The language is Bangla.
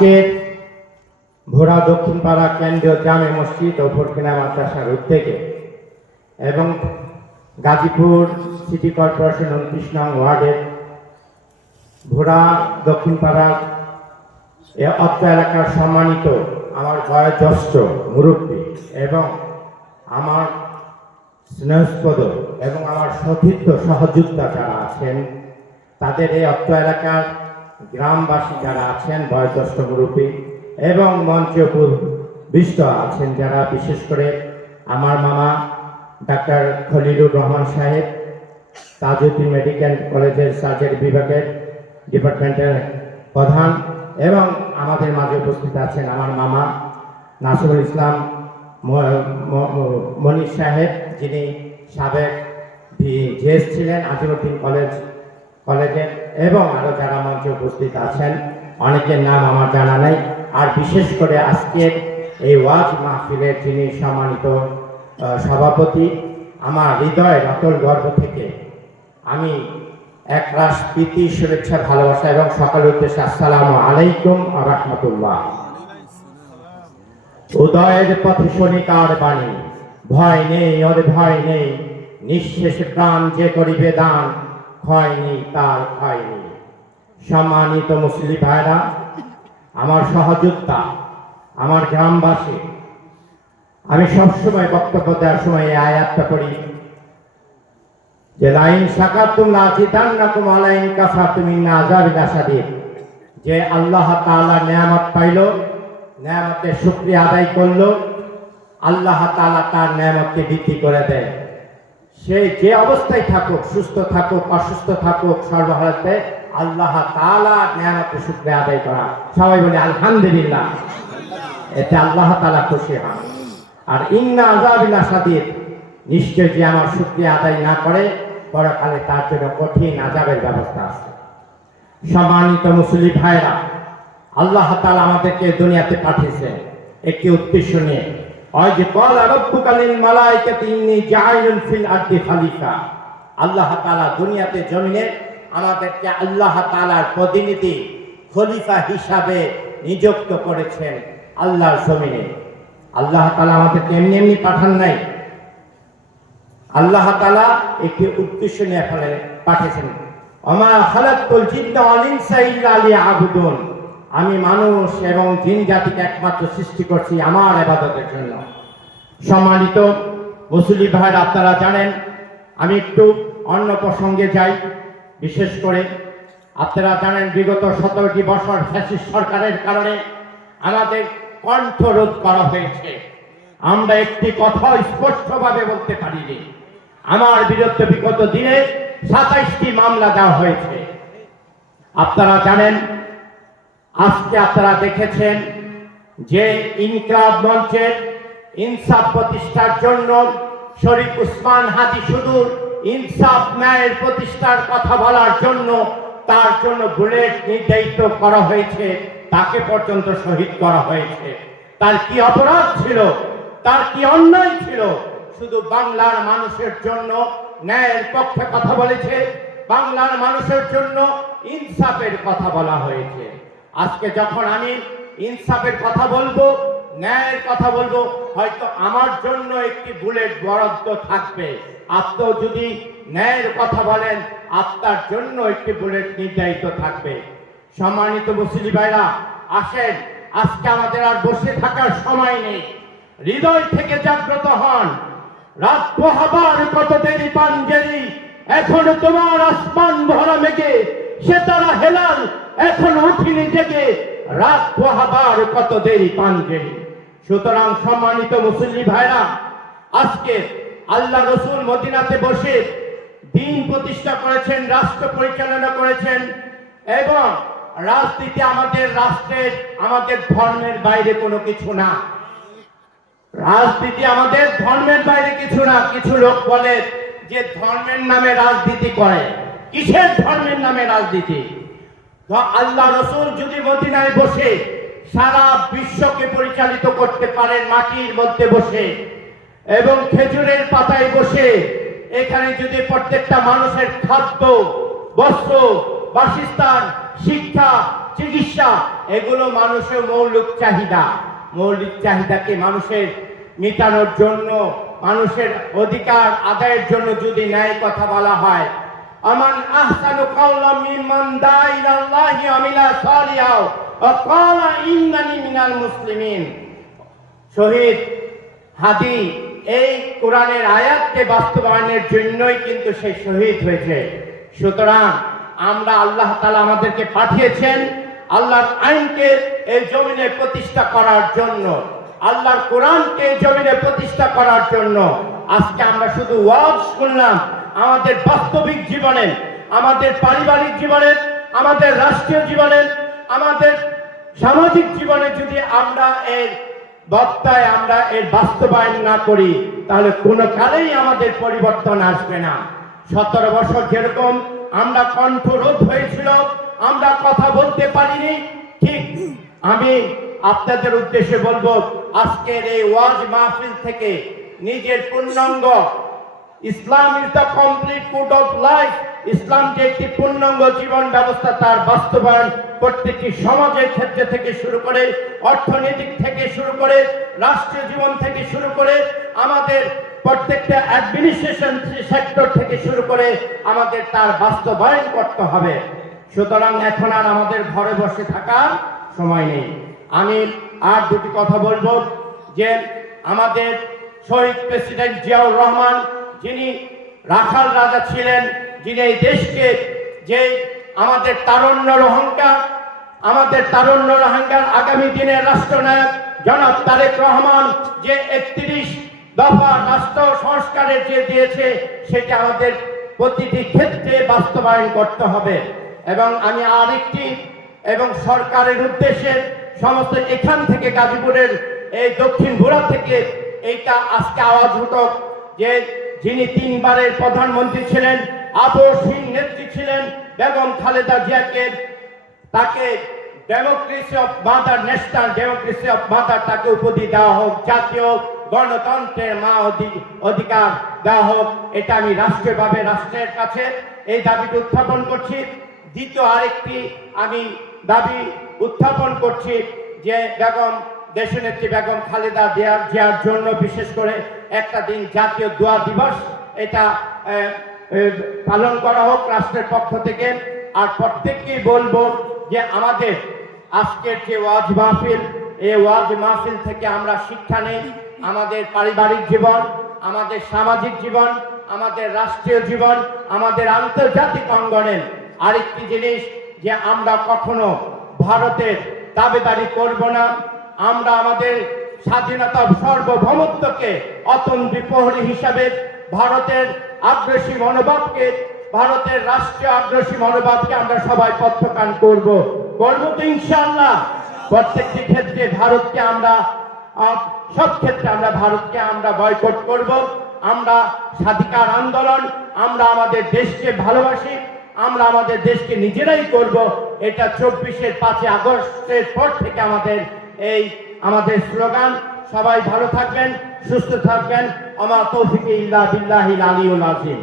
আজকে ভোরা দক্ষিণপাড়া কেন্দ্রীয় জামে মসজিদ ও ফরকিনা মাদ্রাসার উদ্যোগে এবং গাজীপুর সিটি কর্পোরেশন 29 নং ওয়ার্ডের ভোরা দক্ষিণপাড়া অত্র এলাকার সম্মানিত আমার বয়োজ্যেষ্ঠ মুরব্বী এবং আমার স্নেহস্পদ এবং আমার সতীর্থ সহযোদ্ধা যারা আছেন, তাদের এই অত্র এলাকার গ্রামবাসী যারা আছেন, বয়োজ্যেষ্ঠ মুরব্বী এবং মঞ্চে উপবিষ্ট আছেন যারা, বিশেষ করে আমার মামা ডাক্তার খলিলুর রহমান সাহেব, তাজউদ্দিন মেডিকেল কলেজের সার্জারি বিভাগের ডিপার্টমেন্টের প্রধান, এবং আমাদের মাঝে উপস্থিত আছেন আমার মামা নাসিরুল ইসলাম মনির সাহেব, যিনি সাবেক ভিএস ছিলেন আজিমউদ্দিন কলেজের, এবং আরও যারা মঞ্চে উপস্থিত আছেন, অনেকের নাম আমার জানা নেই। আর বিশেষ করে আজকের এই ওয়াজ মাহফিলের যিনি সম্মানিত সভাপতি, আমার হৃদয়ের অতল গর্ব থেকে আমি একরাশ প্রীতি, শুভেচ্ছা, ভালোবাসা এবং সকালের উদ্দেশ্যে আসসালামু আলাইকুম ওয়া রাহমাতুল্লাহ। উদয়ের পথে শনিকার বাণী, ভয় নেই ওর ভয় নেই, নিঃশেষে প্রাণ যে করিবে দান, ক্ষয় নেই তার ক্ষয় নেই। সম্মানিত মুসলিম ভাইরা, আমার সহযোদ্ধা, আমার গ্রামবাসী, আমি সবসময় বক্তব্য দেওয়ার সময় এই আয়াতটা পড়ি যে লাইন শাকারতুম লাযিদান্নাকুম ওয়া লাইন কাফারতুম ইন্না আযাবি লাশাদীদ। যে আল্লাহ তাআলা নেয়ামত পাইল, নেয়ামতের শুকরিয়া আদায় করল, আল্লাহ তাআলা তার নেয়ামতকে বৃদ্ধি করে দেয়। সে যে অবস্থায় থাকুক, সুস্থ থাকুক, অসুস্থ থাকুক, সর্বহালাতে আল্লাহ তাআলার নেয়ামতের শুকরিয়া আদায় করা। সবাই বলে আলহামদুলিল্লাহ। এতে আল্লাহ তাআলা খুশি হন। আর ইন্না আযাবি লাশাদীদ, নিশ্চয় যে আমার শুকরিয়া আদায় না করে পরকালে তার জন্য কঠিন আযাবের ব্যবস্থা আছে। সম্মানিত মুসলিম ভাইরা, আল্লাহ তাআলা আমাদেরকে দুনিয়াতে পাঠিয়েছেন একটি উদ্দেশ্য নিয়ে। ওই যে ক্বালা রাব্বুকা লিল মালাইকাতি ইন্নী জাইলুন ফিল আরদি খলিফা, আল্লাহ তাআলা দুনিয়াতে জমিনে আমাদেরকে আল্লাহ তাআলার প্রতিনিধি, খলিফা হিসাবে নিযুক্ত করেছেন আল্লাহর জমিনে। আল্লাহ তাআলা আমাদেরকে এমনি এমনি পাঠান নাই, আল্লাহ তাআলা একটি উদ্দেশ্য নিয়ে পাঠিয়েছেন। ওমা খালাকতুল জিন্না ওয়াল ইনসা ইল্লা লিয়াবুদুন, আমি মানুষ এবং জিন জাতিকে একমাত্র সৃষ্টি করছি আমার ইবাদতের জন্য। সম্মানিত মুসলিম ভাইরা, আপনারা জানেন, আমি একটু অন্য প্রসঙ্গে যাই। বিশেষ করে আপনারা জানেন, বিগত 17টি বছর ফ্যাসিস্ট সরকারের কারণে আমাদের কণ্ঠরোধ করা হয়েছে। আমরা একটি কথা স্পষ্টভাবে বলতে পারিনি। আমার বিরুদ্ধে বিগত দিনে 27টি মামলা দেওয়া হয়েছে। আপনারা জানেন, আজকে আপনারা দেখেছেন যে ইনকিলাব মঞ্চের ইনসাফ প্রতিষ্ঠার জন্য শরীফ উসমান হাদি সুদূর ইনসাফ ন্যায়ের প্রতিষ্ঠার কথা বলার জন্য তার জন্য বুলেট নির্ধারিত করা হয়েছে, তাকে পর্যন্ত শহীদ করা হয়েছে। তার কি অপরাধ ছিল, তার কি অন্যায় ছিল? শুধু বাংলার মানুষের জন্য ন্যায়ের পক্ষে কথা বলেছে, বাংলার মানুষের জন্য ইনসাফের কথা বলা হয়েছে। আজকে যখন আমি ইনসাফের কথা বলবো, ন্যায়ের কথা বলবো, হয়তো আমার জন্য একটি বুলেট বরাদ্দ থাকবে। আপনিও যদি ন্যায়ের কথা বলেন, আপনার জন্য একটি বুলেট নির্ধারিত থাকবে। সম্মানিত মুসলিম ভাইরা, আসেন, আজকে আমাদের আর বসে থাকার সময় নেই। হৃদয় থেকে জাগ্রত হন। রাত পোহাবার কত দেরি পাঞ্জেরি, এখনো তোমার আসমান ভরা মেঘে সে তারা হেলাল, এখন উঠিনি জেগে, রাত পোহাবার কত দেরি পাঞ্জেরি। সুতরাং সম্মানিত মুসলিম ভাইরা, আজকে আল্লাহ রসুল মদিনাতে বসে দিন প্রতিষ্ঠা করেছেন, রাষ্ট্র পরিচালনা করেছেন, এবং রাজনীতি আমাদের রাষ্ট্রের, আমাদের ধর্মের বাইরে কোনো কিছু না। রাজনীতি আমাদের ধর্মের বাইরে কিছু না। কিছু লোক বলে যে ধর্মের নামে রাজনীতি করে। কিসের ধর্মের নামে রাজনীতি? আল্লাহ রসুল যদি মদিনায় বসে সারা বিশ্বকে পরিচালিত করতে পারেন মাটির মধ্যে বসে এবং খেজুরের পাতায় বসে, এখানে যদি প্রত্যেকটা মানুষের খাদ্য, বস্ত্র, বাসস্থান, শিক্ষা, চিকিৎসা এগুলো মানুষের মৌলিক চাহিদাকে মানুষের মেটানোর জন্য, মানুষের অধিকার আদায়ের জন্য যদি ন্যায় কথা বলা হয়, আমান আহসানু কাওলাম মিম্মান দা ইলাল্লাহি ওয়া আমিলা সালিহাও ওয়া ক্বালা ইন্নানি মিনাল মুসলিমিন। শহীদ হাদি এই কোরআনের আয়াতকে বাস্তবায়নের জন্যই কিন্তু সে শহীদ হয়েছে। সুতরাং আমরা, আল্লাহ তাআলা আমাদেরকে পাঠিয়েছেন আল্লাহর আইনকে এই জমিনে প্রতিষ্ঠা করার জন্য, আল্লাহর কোরআনকে এই জমিনে প্রতিষ্ঠা করার জন্য। আজকে আমরা শুধু ওয়াজ শুনলাম, আমাদের বাস্তবিক জীবনে, আমাদের পারিবারিক জীবনে, আমাদের রাষ্ট্রীয় জীবনে, আমাদের সামাজিক জীবনে যদি আমরা এর বক্তায় আমরা এর বাস্তবায়ন না করি, তাহলে কোনো কালেই আমাদের পরিবর্তন আসবে না। 17 বছর যেরকম আমরা কণ্ঠরোধ হয়েছিল, আমরা কথা বলতে পারিনি, ঠিক আমি আপনাদের উদ্দেশ্যে বলবো, আজকের এই ওয়াজ মাহফিল থেকে নিজের পূর্ণাঙ্গ, Islam is the complete code of life, ইসলাম যে একটি পূর্ণাঙ্গ জীবন ব্যবস্থা, তার বাস্তবায়ন প্রত্যেকটি সমাজের ক্ষেত্রে থেকে শুরু করে, অর্থনৈতিক থেকে শুরু করে, রাষ্ট্রীয় জীবন থেকে শুরু করে, আমাদের প্রত্যেকটা অ্যাডমিনিস্ট্রেশন সেক্টর থেকে শুরু করে আমাদের তার বাস্তবায়ন করতে হবে। সুতরাং এখন আর আমাদের ঘরে বসে থাকার সময় নেই। আমি আর দুটি কথা বলবো, যে আমাদের শহীদ প্রেসিডেন্ট জিয়াউর রহমান, যিনি রাখাল রাজা ছিলেন, যিনি এই দেশকে, যে আমাদের তারুণ্যের অহংকার, আগামী দিনের রাষ্ট্রনায়ক জনাব তারেক রহমান যে 31 দফা রাষ্ট্র সংস্কারের যে দিয়েছে, সেটা আমাদের প্রতিটি ক্ষেত্রে বাস্তবায়ন করতে হবে। এবং আমি আরেকটি, এবং সরকারের উদ্দেশ্যে সমস্ত এখান থেকে গাজীপুরের এই দক্ষিণ ভোলা থেকে এইটা আজকে আওয়াজ উঠুক, যে যিনি 3 বারের প্রধানমন্ত্রী ছিলেন, আপসহীন নেত্রী ছিলেন বেগম খালেদা জিয়াকে, তাকে democracy of mother, national democracy of mother তাকে উপাধি দেওয়া হোক, জাতীয় গণতন্ত্রের মা অধিকার দেওয়া হোক। এটা আমি রাষ্ট্রীয়ভাবে রাষ্ট্রের কাছে এই দাবিটি উত্থাপন করছি। দ্বিতীয় আরেকটি আমি দাবি উত্থাপন করছি, যে দেশনেত্রী বেগম খালেদা জিয়ার জন্য বিশেষ করে একটা দিন জাতীয় দোয়া দিবস, এটা পালন করা হোক রাষ্ট্রের পক্ষ থেকে। আর প্রত্যেককেই বলবো যে আমাদের আজকের যে ওয়াজ মাহফিল, এই ওয়াজ মাহফিল থেকে আমরা শিক্ষা নেই, আমাদের পারিবারিক জীবন, আমাদের সামাজিক জীবন, আমাদের রাষ্ট্রীয় জীবন, আমাদের আন্তর্জাতিক অঙ্গনে। আরেকটি জিনিস, যে আমরা কখনো ভারতের দাবিদারি করব না। আমরা আমাদের স্বাধীনতার সার্বভৌমত্বকে অতন্দ্রী প্রহরী হিসাবে ভারতের আগ্রাসী মনোভাবকে, ভারতের রাষ্ট্রীয় আগ্রাসী মনোভাবকে আমরা সবাই প্রত্যাখ্যান করব তো ইনশাআল্লাহ। প্রত্যেকটি ক্ষেত্রে ভারতকে আমরা, সব ক্ষেত্রে আমরা ভারতকে আমরা বয়কট করব। আমরা স্বাধিকার আন্দোলন, আমরা আমাদের দেশকে ভালোবাসি, আমরা আমাদের দেশকে নিজেরাই করব। এটা 24-এর 5 আগস্টের পর থেকে আমাদের স্লোগান। সবাই ভালো থাকবেন, সুস্থ থাকবেন। আমার তৌফিক ইল্লা বিল্লাহিল আলিয়্যিল আযীম।